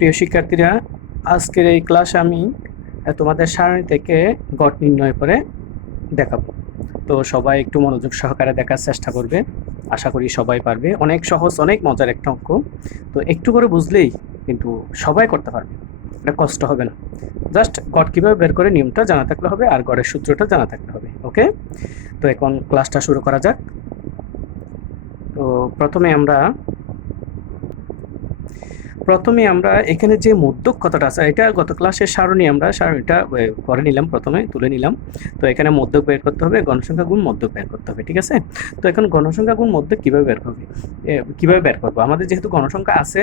প্রিয় শিক্ষার্থীরা, আজকের এই ক্লাসে আমি তোমাদের সারণী থেকে গড় নির্ণয় করে দেখাবো। তো সবাই একটু মনোযোগ সহকারে দেখার চেষ্টা করবে, আশা করি সবাই পারবে। অনেক সহজ, অনেক মজার একটা অঙ্ক। তো একটু করে বুঝলেই কিন্তু সবাই করতে পারবে, এটা কষ্ট হবে না। জাস্ট গড় কীভাবে বের করে নিয়মটা জানা থাকলে হবে, আর গড়ের সূত্রটা জানা থাকলে হবে। ওকে, তো এখন ক্লাসটা শুরু করা যাক। তো প্রথমে আমরা এখানে যে মধ্যক কথাটা আছে, এটা গত ক্লাসের সারণীটা করে নিলাম, প্রথমে তুলে নিলাম। তো এখানে মধ্যক বের করতে হবে, গণসংখ্যা গুণ মধ্যক বের করতে হবে, ঠিক আছে? তো এখন গণসংখ্যা গুণ মধ্যক কীভাবে বের করবো? আমাদের যেহেতু গণসংখ্যা আছে,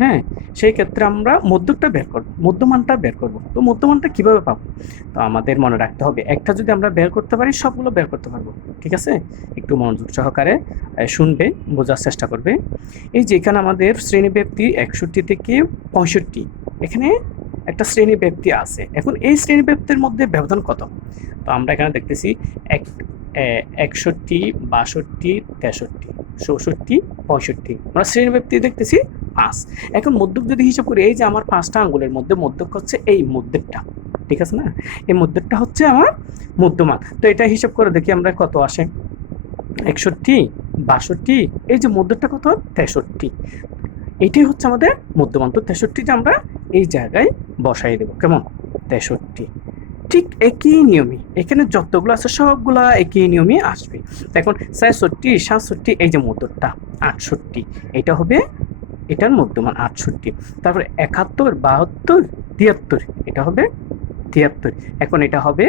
হ্যাঁ, সেই ক্ষেত্রে আমরা মধ্যকটা বের করবো, মধ্যমানটা বের করবো। তো মধ্যমানটা কীভাবে পাবো? তো আমাদের মনে রাখতে হবে, একটা যদি আমরা বের করতে পারি, সবগুলো বের করতে পারবো, ঠিক আছে? একটু মনোযোগ সহকারে শুনবে, বোঝার চেষ্টা করবে। এই যে এখানে আমাদের শ্রেণীব্যাপ্তি 61 থেকে 65, এখানে একটা শ্রেণীব্যাপ্তি আছে। এখন এই শ্রেণীব্যাপ্তির মধ্যে ব্যবধান কত? তো আমরা এখানে দেখতেছি 61, 62, 63, 64, 65, আমরা শ্রেণীব্যাপ্তি দেখতেছি 5। এখন মধ্যক যদি হিসাব করি, এই যে আমার 5টা আঙ্গুলের মধ্যে মধ্যক হচ্ছে এই মধ্যকটা, ঠিক আছে না? এই মধ্যকটা হচ্ছে আমার মধ্যমান। তো এটা হিসাব করে দেখি আমরা কত আসে। 61, 62, এই যে মধ্যকটা কত? 63। এটাই হচ্ছে আমাদের মধ্যমান। তো 63টা আমরা এই জায়গায় বসাই দেব, কেমন? 63। ঠিক একই নিয়মে এখানে যতগুলো আছে সবগুলা একই নিয়মে আসবে। এখন 64, 67, এই যে মধ্যকটা 68, এটা হবে এটার মধ্যমান 68। তারপরে 71, 72, 73, এটা হবে 73। এখন এটা হবে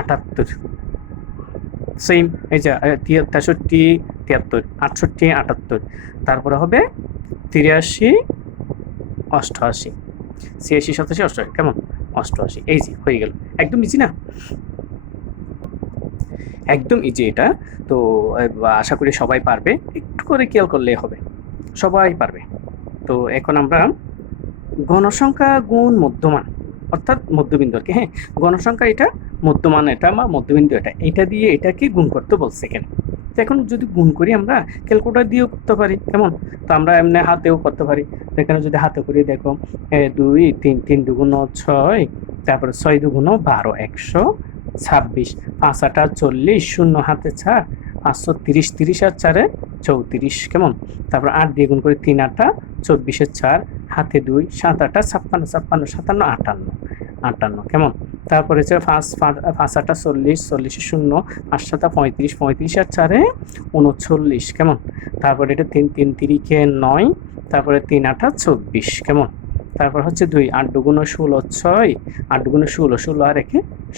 78। সেম, এই যে 63, 73, 68, 78, তারপরে হবে 83, 88, 86, 87, 88, কেমন? 88। এই যে হয়ে গেল, একদম ইজি না? একদম ইজি এটা। তো আশা করি সবাই পারবে, একটু করে খেয়াল করলেই হবে, সবাই পারবে। তো এখন আমরা গণসংখ্যা গুণ মধ্যমান, অর্থাৎ মধ্যবিন্দু আর কি, হ্যাঁ, গণসংখ্যা এটা, মধ্যমান এটা, বা মধ্যবিন্দু এটা দিয়ে এটাকে গুণ করতে বলছে এখানে। তো এখন যদি গুণ করি, আমরা ক্যালকুলেটর দিয়েও করতে পারি, কেমন? তো আমরা এমনি হাতেও করতে পারি। তো এখানে যদি হাতে করি, দেখো 2, 3, 3 দুগুণ 6, তারপরে 6 দুগুণ 12, 126, 5 8 40, 0 হাতে 4, 530, 30 আর 4 34, কেমন? তারপর 8 দিয়ে গুণ করি, 3 8 24, 4 হাতে 2, 7 8 56, 56, 57, 58, 58, কেমন? তারপরে হচ্ছে 5 8 40, 40, 0, 5 7 35, 35 আর 4 39, কেমন? তারপরে এটা 3 3 3 9, তারপরে 3 8 24, কেমন? তারপর হচ্ছে 2 8 দুগুণ 16, 6 8 দুগুণ 16, 16 আর 1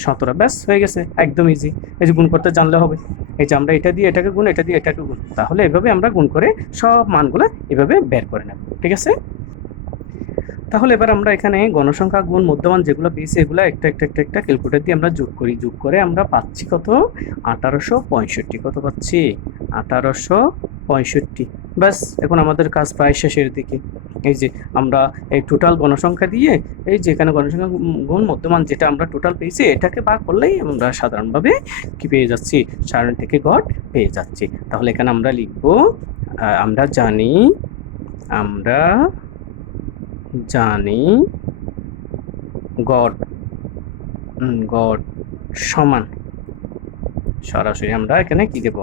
17, ব্যাস হয়ে গেছে, একদম ইজি। এই যে গুণ করতে জানলে হবে, এই যে আমরা এটা দিয়ে এটাকে গুণ, এটা দিয়ে এটাকে গুণ, তাহলে এভাবে আমরা গুণ করে সব মানগুলো এভাবে বের করে নেব, ঠিক আছে? তাহলে এবার আমরা এখানে গণসংখ্যা গুণ মধ্যমান যেগুলো পেয়েছি, এগুলো একটা ক্যালকুলেটর দিয়ে আমরা যোগ করি। যোগ করে আমরা পাচ্ছি কত? 1865। কত পাচ্ছি? 1865। ব্যাস, এখন আমাদের কাজ প্রায় শেষের দিকে। এই যে আমরা এই টোটাল গণসংখ্যা দিয়ে, এই যে এখানে গণসংখ্যা গুণ মধ্যমান যেটা আমরা টোটাল পেয়েছি, এটাকে ভাগ করলেই আমরা সাধারণভাবে কি পেয়ে যাচ্ছি? সারণী থেকে গড় পেয়ে যাচ্ছি। তাহলে এখানে আমরা লিখব, আমরা জানি গড় সমান, সরাসরি আমরা এখানে কি দেব?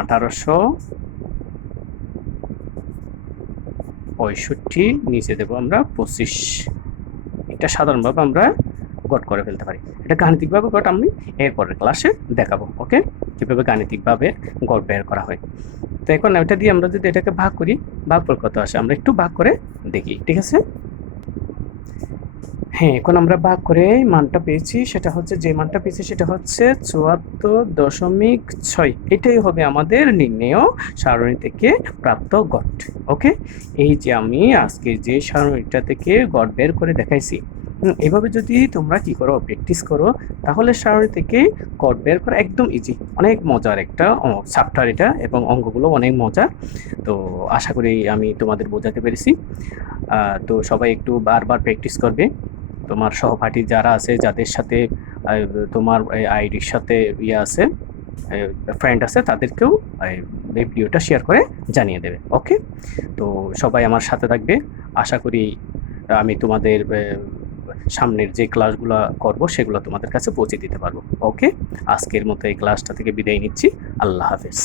1865, নিচে দেব আমরা 25। এটা সাধারণভাবে আমরা গড় করে ফেলতে পারি। এটা গাণিতিকভাবে গড় আমি এরপরের ক্লাসে দেখাবো, ওকে, কীভাবে গাণিতিকভাবে গড় বের করা হয়। তো এখন এটা দিয়ে আমরা যদি এটাকে ভাগ করি, ভাগফল কত আসে আমরা একটু ভাগ করে দেখি, ঠিক আছে? হ্যাঁ, এখন আমরা ভাগ করে মানটা পেয়েছি, সেটা হচ্ছে, যে মানটা পেয়েছি সেটা হচ্ছে 74.6। এটাই হবে আমাদের নির্ণেয় সারণী থেকে প্রাপ্ত গড়, ওকে। এই যে আমি আজকে যে সারণীটা থেকে গড় বের করে দেখাইছি, এভাবে যদি তোমরা কি করো, প্র্যাকটিস করো, তাহলে সারণী থেকে গড় বের করা একদম ইজি। অনেক মজার একটা চ্যাপ্টার এটা, এবং অঙ্কগুলো অনেক মজার। তো আশা করি আমি তোমাদের বোঝাতে পেরেছি। তো সবাই একটু বারবার প্র্যাকটিস করবে। তোমার সহপাঠী যারা আছে, যাদের সাথে তোমার আইডির সাথে আছে, ফ্রেন্ড আছে, তাদেরকেও এই ভিডিওটা শেয়ার করে জানিয়ে দেবে, ওকে। তো সবাই আমার সাথে থাকবে, আশা করি আমি তোমাদের সামনের যে ক্লাসগুলো করব সেগুলো তোমাদের কাছে পৌঁছে দিতে পারবো। ওকে, আজকের মতো এই ক্লাসটা থেকে বিদায় নিচ্ছি। আল্লাহ হাফেজ।